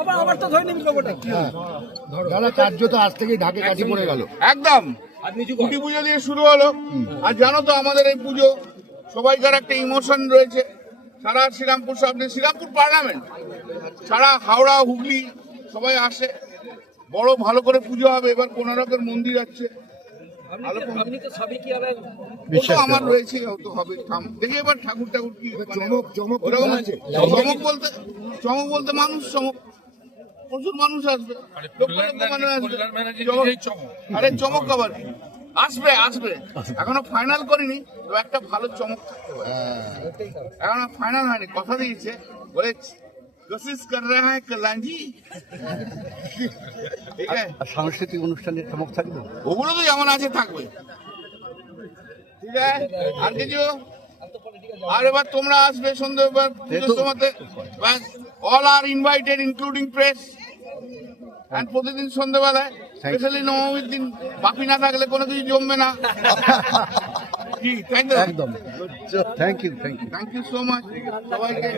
আবার আবার তো ধরে নিবি লোকটা দাদা কার্য তো আজ থেকেই ঢাকে কাঠি পড়ে গেল। একদম। কুটি পুজো দিয়ে শুরু হলো। আর জানো তো আমাদের এই পুজো সবাইকার একটা ইমোশন রয়েছে। সারা শ্রীরামপুর সামনে শ্রীরামপুর পার্লামেন্ট। সারা হাওড়া হুগলি সবাই আসে। বড় ভালো করে পুজো হবে। এবার কোনারকের মন্দির আছে। আমার রয়েছে ও হবে। দেখি এবার ঠাকুর ঠাকুর কি মানে চমক চমক ওরকম আছে। চমক বলতে চমক বলতে মানুষ চমক। প্রচুর মানুষ আসবে। আরে চমক আবার আসবে আসবে। এখনও ফাইনাল করিনি তো একটা ভালো চমক থাকতে পারে। এখনও ফাইনাল হয়নি। কথা দিয়েছে বলে কোশিশ কর রে হ্যাঁ কল্যাণজি ঠিক আছে আর সাংস্কৃতিক অনুষ্ঠানের চমক থাকবে? ওগুলো তো যেমন আছে থাকবে। ঠিক আছে? আর কিছু? আর এবার তোমরা আসবে সন্ধ্যে এবার পুজোর সময়তে। ব্যাস all are invited including press আর প্রতিদিন সন্ধ্যেবেলায় স্পেশালি নবমীর দিন। বাপি না থাকলে কোনো কিছু জমবে না। কি তাই তো একদম thank you thank you thank you so much সবাইকে।